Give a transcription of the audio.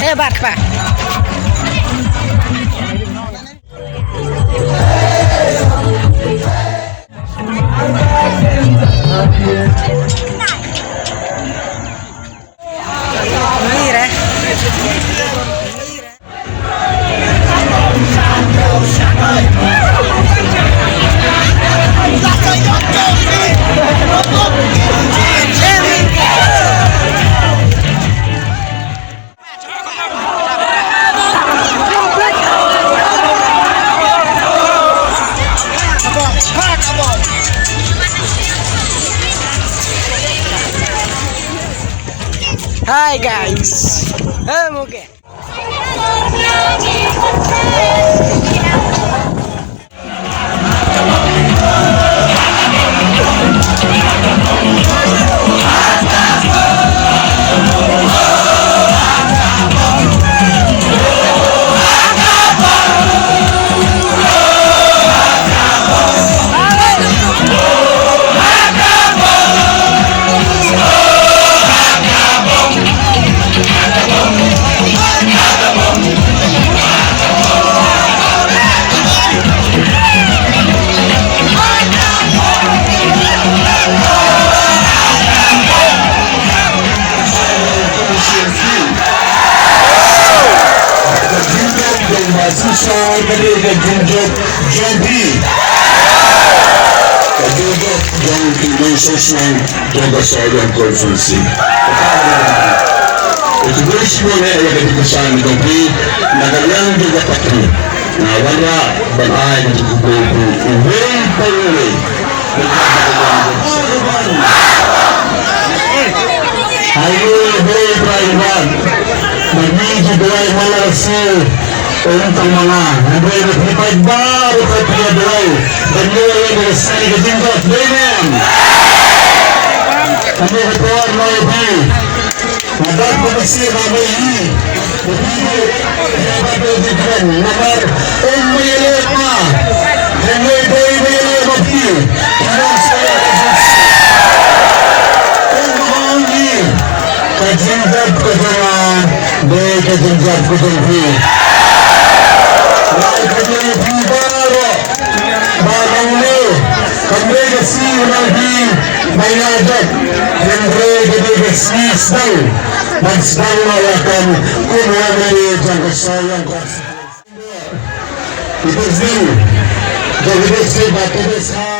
Hebat Pak. Mira. Hai guys, mungkin. Susah mereka junjung jadi kajian yang tinggal sosial dan kesalahan konferensi. Itu berisiko yang ada di kesalahan tapi negara juga patuh. Nah, wala banai untuk kubu uway payuway. Ayo, hey, Brian. Magmiji doay malasi. Untuk mga nagre-reply baru kay Piyadray Daniel yung sani ka dinggot Damon kami katuan mo yung nadat mo kasi mamay napili napapagdigan namar umilit na Daniel Day Daniel Mabdi ilang saya umangi kajinggab ko naman day kajinggab ko naman Kami pibaro, bagong lo, kami kasi lagi may nadat, kami kasi isang, magsang malakan, kumamali dyan kasayang kasi. Ito zin, gawin sa bato sa